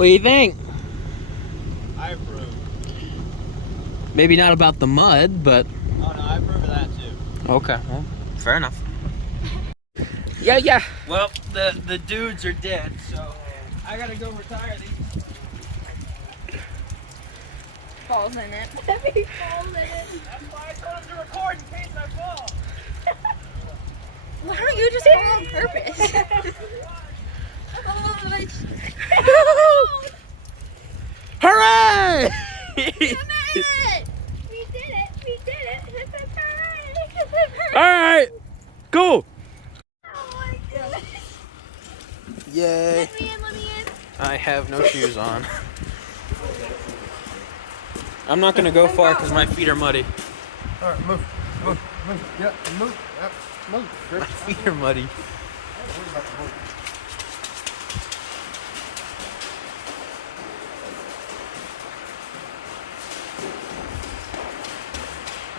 What do you think? I approve. Maybe not about the mud, but... Oh no, I approve of that too. Okay, well, fair enough. Yeah. Well, the dudes are dead, so I gotta go retire these. Falls in it. He falls in it. That's why I told him to record in case I fall. Why don't you just fall on purpose? Hooray! We made it! We did it! We did it! Hooray! Alright, cool. Oh my goodness. Yay. Let me in. I have no shoes on. I'm not gonna go far because my feet are muddy. Alright, move. Yeah, move. Move. My feet are muddy.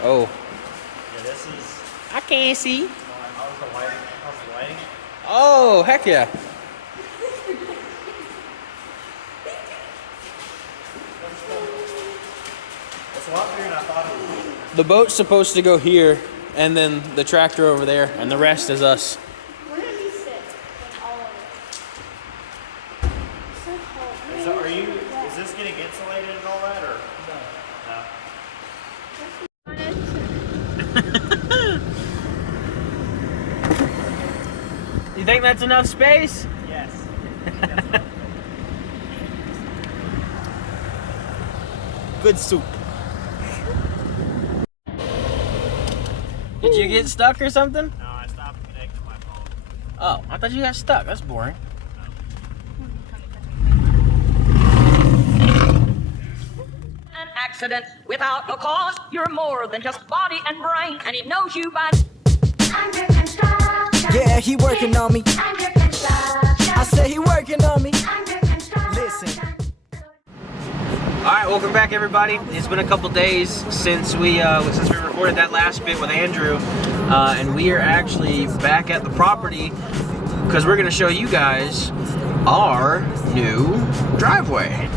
Oh. Yeah, this is... I can't see. How's the lighting? Oh, heck yeah. It's a lot bigger than I thought it would be. The boat's supposed to go here, and then the tractor over there, and the rest is us. Where did he sit? Like all of it. So cold. Is this getting insulated and all that, or? No. You think that's enough space? Yes. Good soup. Did you get stuck or something? No, I stopped connecting my phone. Oh, I thought you got stuck. That's boring. An accident without a cause. You're more than just body and brain, and he knows you by. Yeah, he working on me. I say he working on me. Listen. Alright, welcome back everybody. It's been a couple days since we recorded that last bit with Andrew, and we are actually back at the property because we're going to show you guys our new driveway.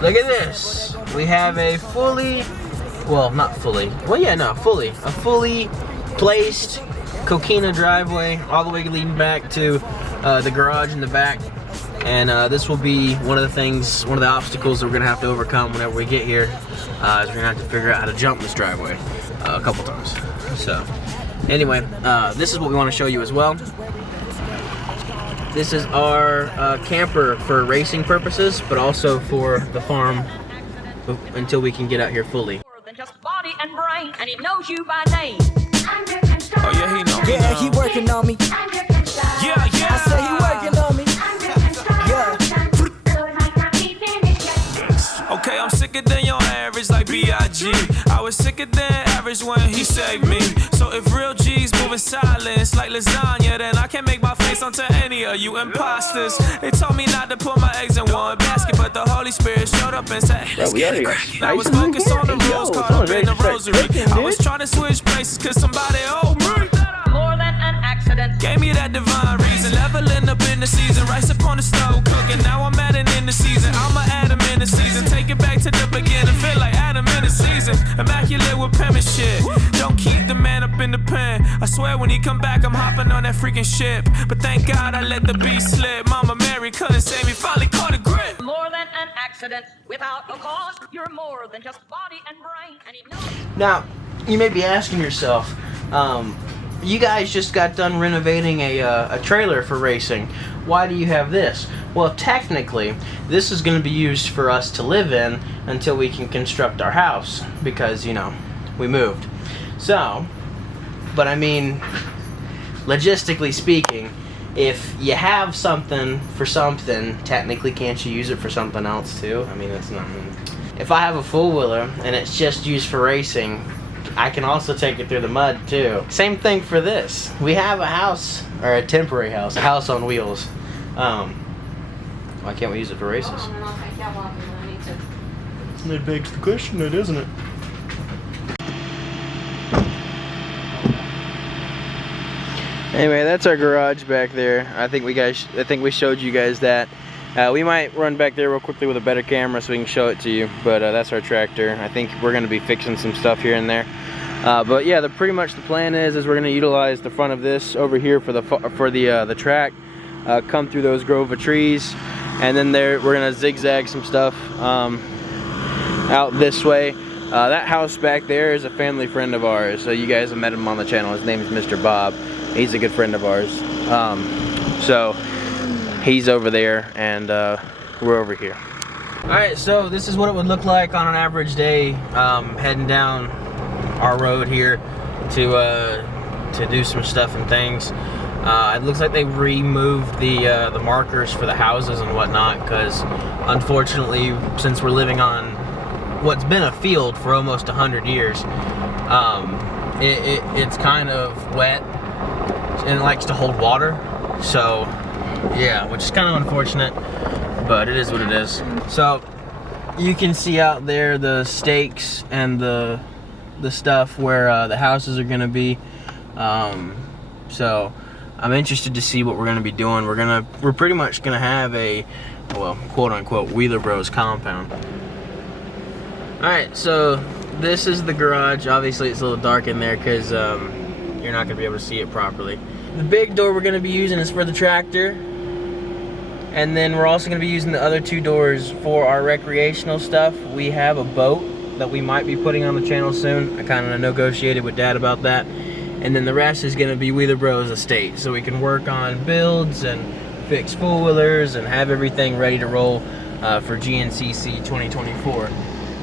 Look at this. We have a fully placed coquina driveway all the way leading back to the garage in the back. And this will be one of the obstacles that we're gonna have to overcome whenever we get here. Is we're gonna have to figure out how to jump this driveway a couple times. So, anyway, this is what we want to show you as well. This is our camper for racing purposes, but also for the farm until we can get out here fully. More than just body and brain, and he knows you by name. Oh yeah, he know me Yeah, now. he working on me. Yeah. I say he working on me. Yeah. Okay, I'm sicker than your average, like B.I.G. I was sicker than average when he saved me. So if real G's moving silence like lasagna, then I can't make my face onto any of you imposters. They told me not to put my eggs in one basket, but the Holy Spirit showed up and said, let's get it crackin'. I was focused on the rules, caught up in the rosary. I was trying to switch places cause somebody owed me. More than an accident. Gave me that divine reason, leveling up in the season, rice up on the stove cooking. Now I'm adding in the season, I'ma add him in the season. Take it back to the beginning, feel like Adam in the season. Immaculate with penmanship, don't keep the man up in the pen. I swear when he come back, I'm hopping on that freaking ship. But thank God I let the beast slip. Mama Mary couldn't save me, finally caught a grip. More than an accident without a cause. You're more than just body and brain, and he knows. Now, you may be asking yourself, you guys just got done renovating a trailer for racing. Why do you have this? Well, technically, this is going to be used for us to live in until we can construct our house because, you know, we moved. So, but I mean, logistically speaking, if you have something for something, technically can't you use it for something else too? I mean, that's not... If I have a four-wheeler and it's just used for racing, I can also take it through the mud too. Same thing for this. We have a house, or a temporary house, a house on wheels. Why can't we use it for races? That begs the question, doesn't it? Anyway, that's our garage back there. I think we showed you guys that. We might run back there real quickly with a better camera so we can show it to you, but that's our tractor. I think we're going to be fixing some stuff here and there. But yeah, pretty much the plan is we're going to utilize the front of this over here for the track, come through those grove of trees, and then we're going to zigzag some stuff out this way. That house back there is a family friend of ours, so you guys have met him on the channel. His name is Mr. Bob. He's a good friend of ours. So he's over there and we're over here. Alright, so this is what it would look like on an average day heading down our road here to do some stuff and things. It looks like they removed the markers for the houses and whatnot, because unfortunately, since we're living on what's been a field for almost 100 years, it's kind of wet and it likes to hold water. So yeah, which is kind of unfortunate, but it is what it is. So you can see out there the stakes and the stuff where the houses are going to be. So I'm interested to see what we're going to be doing. We're pretty much going to have a, well, quote unquote, Wheeler Bros compound. Alright, so this is the garage. Obviously it's a little dark in there because you're not going to be able to see it properly. The big door we're going to be using is for the tractor, and then we're also going to be using the other two doors for our recreational stuff. We have a boat that we might be putting on the channel soon. I kind of negotiated with Dad about that. And then the rest is going to be Wheeler Bros estate, so we can work on builds and fix four-wheelers and have everything ready to roll for GNCC 2024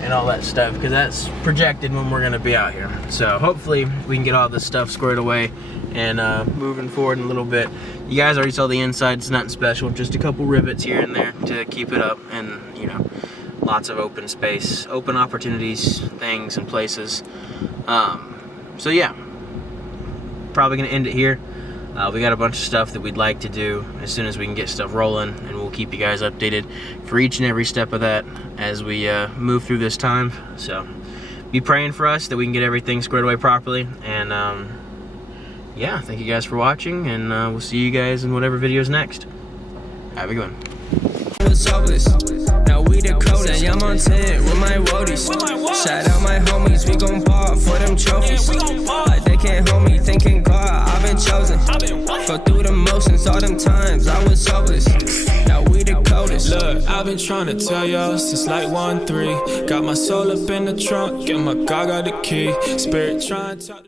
and all that stuff, because that's projected when we're going to be out here. So hopefully we can get all this stuff squared away and moving forward in a little bit. You guys already saw the inside. It's nothing special, just a couple rivets here and there to keep it up, and you know, lots of open space, open opportunities, things and places. So yeah, probably gonna end it here. We got a bunch of stuff that we'd like to do as soon as we can get stuff rolling, and we'll keep you guys updated for each and every step of that as we move through this time. So be praying for us that we can get everything squared away properly, and yeah, thank you guys for watching, and we'll see you guys in whatever video's next. Have a good one. Now we the coldest, yeah, I'm on 10 with my woadies. Shout out my homies, we gon' ball for them trophies. Like they can't hold me, thinking God, I've been chosen. Go through the motions, all them times I was hopeless. Now we the coldest. Look, I've been trying to tell y'all since like 1-3. Got my soul up in the trunk, get my God got the key. Spirit trying to talk.